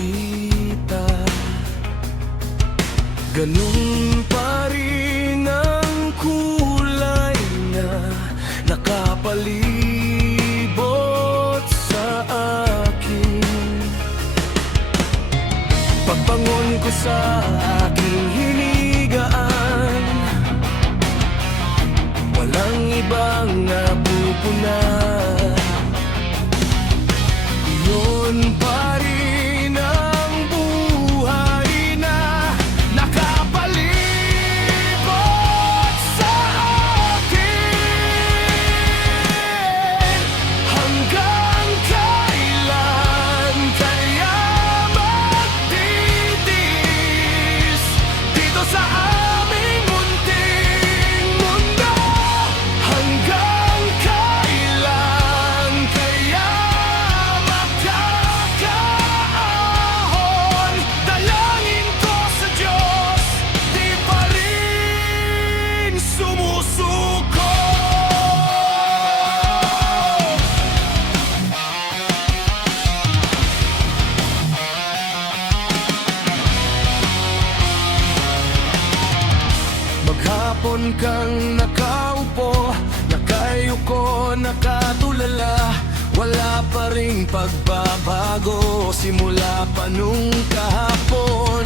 makita. Ganun pa rin ang kulay na nakapalibot sa akin. Pagbangon ko sa aking hinigaan, walang ibang napupuna. Yun pa rin ang buhay na nakapalibot sa akin. Hanggang kailan kaya magtitiis dito sa aming munting mundo? Hanggang kailan kaya makakaahon? Dalangin ko sa Diyos, di pa rin sumusuko. Maghapon kang nakaupo, nakayuko, nakatulala, wala pa ring pagbabago simula pa nung kahapon.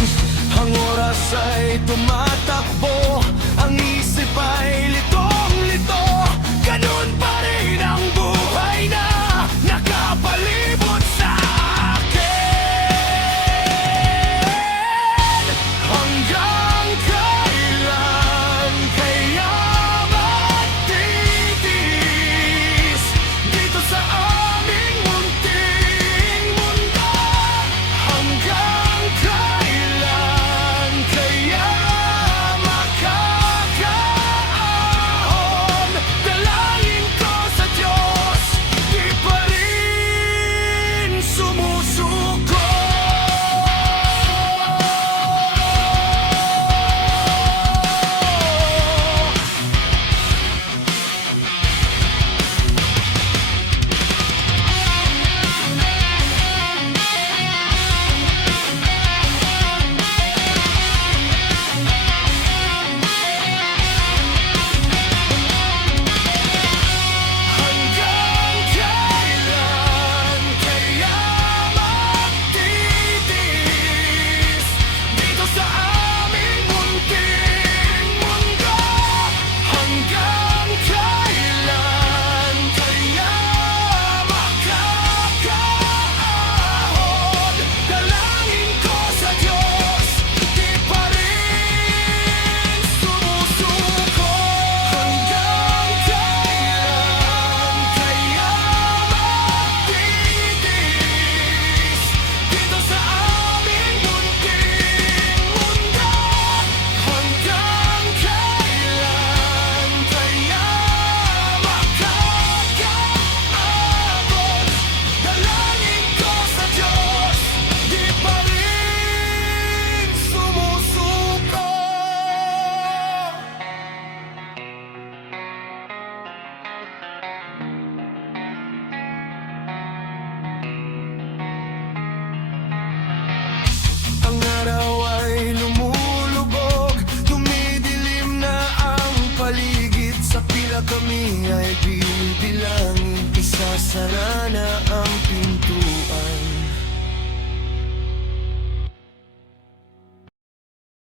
Ang oras ay tumatakbo, ang isip ay litong-lito. Ganun pa rin ang buhay na nakapalibot sa akin. Hanggang kailan kaya magtitiis dito sa aming munting mundo? Hanggang kailan kaya makakaahon? Dalangin ko sa Diyos, di pa rin sumusuko. Hanggang kailan kaya magtitiis dito sa aming munting mundo? Hanggang kailan kaya makakaahon? Dalangin ko sa Diyos, di pa rin sumusuko. Hanggang kailan kaya magtitiis dito sa aming munting mundo? Hanggang kailan kaya makakaabot? Dalangin ko sa Diyos, di pa rin sumusuko. Ang araw ay lumulubog, dumidilim na ang paligid. Sa pila kami ay bibilangin, isasara na